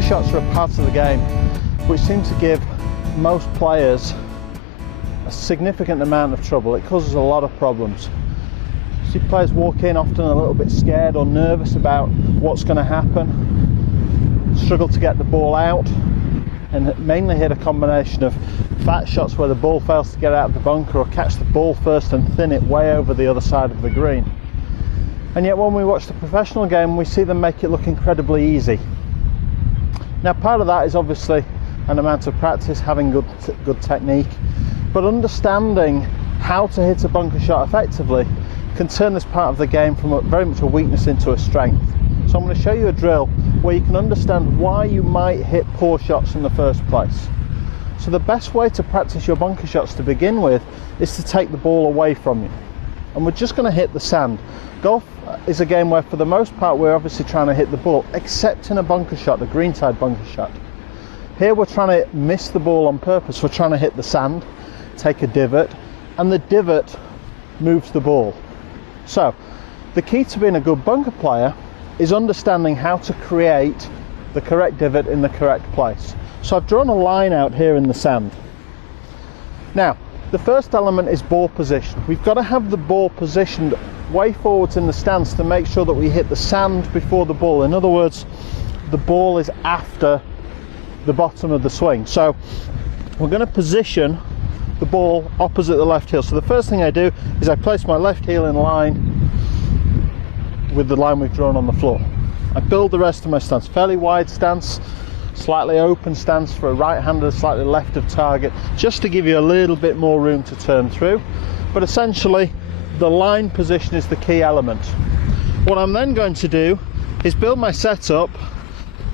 bunker shots are a part of the game which seem to give most players a significant amount of trouble. It causes a lot of problems. See players walk in often a little bit scared or nervous about what's going to happen, struggle to get the ball out, and mainly hit a combination of fat shots where the ball fails to get out of the bunker, or catch the ball first and thin it way over the other side of the green. And yet when we watch the professional game, we see them make it look incredibly easy. Now part of that is obviously an amount of practice, having good technique, but understanding how to hit a bunker shot effectively can turn this part of the game from very much a weakness into a strength. So I'm going to show you a drill where you can understand why you might hit poor shots in the first place. So the best way to practice your bunker shots to begin with is to take the ball away from you. And we're just going to hit the sand. Golf is a game where for the most part we're obviously trying to hit the ball, except in a bunker shot, the greenside bunker shot. Here we're trying to miss the ball on purpose. We're trying to hit the sand, take a divot, and the divot moves the ball. So the key to being a good bunker player is understanding how to create the correct divot in the correct place. So I've drawn a line out here in the sand. Now, the first element is ball position. We've got to have the ball positioned way forwards in the stance to make sure that we hit the sand before the ball. In other words, the ball is after the bottom of the swing. So we're going to position the ball opposite the left heel. So the first thing I do is I place my left heel in line with the line we've drawn on the floor. I build the rest of my stance. Fairly wide stance, slightly open stance for a right-hander, slightly left of target, just to give you a little bit more room to turn through. But essentially, the line position is the key element. What I'm then going to do is build my setup,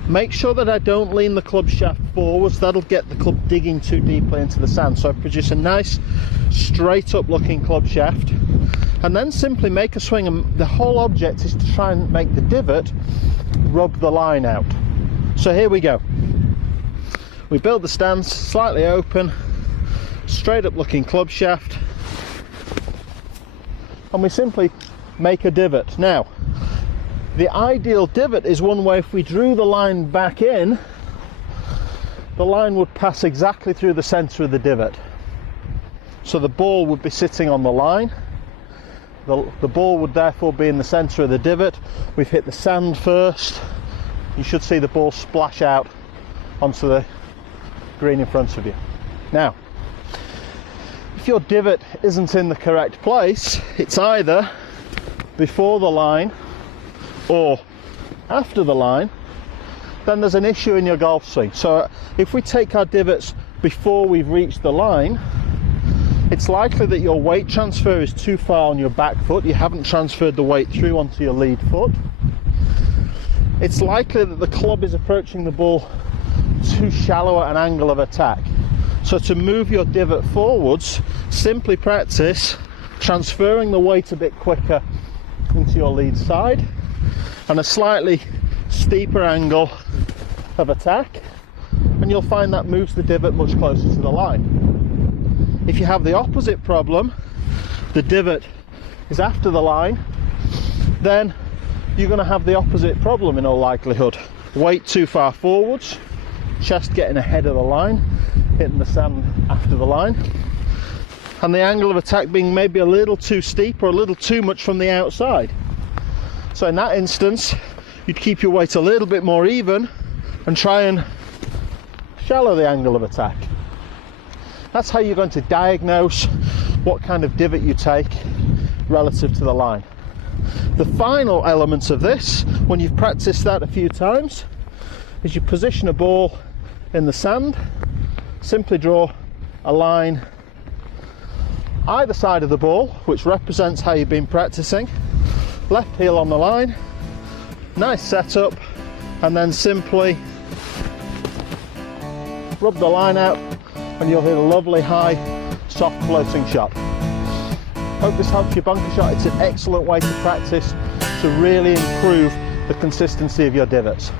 make sure that I don't lean the club shaft forwards. That'll get the club digging too deeply into the sand. So I produce a nice straight up looking club shaft, and then simply make a swing, and the whole object is to try and make the divot rub the line out. So here we go. We build the stance, slightly open, straight up looking club shaft, and we simply make a divot. Now, the ideal divot is one where if we drew the line back in, the line would pass exactly through the center of the divot. So the ball would be sitting on the line. The ball would therefore be in the center of the divot. We've hit the sand first. You should see the ball splash out onto the green in front of you. Now, if your divot isn't in the correct place, it's either before the line or after the line, then there's an issue in your golf swing. So if we take our divots before we've reached the line, it's likely that your weight transfer is too far on your back foot. You haven't transferred the weight through onto your lead foot. It's likely that the club is approaching the ball too shallow at an angle of attack. So to move your divot forwards, simply practice transferring the weight a bit quicker into your lead side and a slightly steeper angle of attack, and you'll find that moves the divot much closer to the line. If you have the opposite problem, the divot is after the line, then you're going to have the opposite problem in all likelihood. Weight too far forwards, chest getting ahead of the line, hitting the sand after the line, and the angle of attack being maybe a little too steep or a little too much from the outside. So in that instance, you'd keep your weight a little bit more even and try and shallow the angle of attack. That's how you're going to diagnose what kind of divot you take relative to the line. The final element of this, when you've practiced that a few times, is you position a ball in the sand, simply draw a line either side of the ball, which represents how you've been practicing, left heel on the line, nice setup, and then simply rub the line out and you'll hit a lovely high soft floating shot. Hope this helps your bunker shot. It's an excellent way to practice to really improve the consistency of your divots.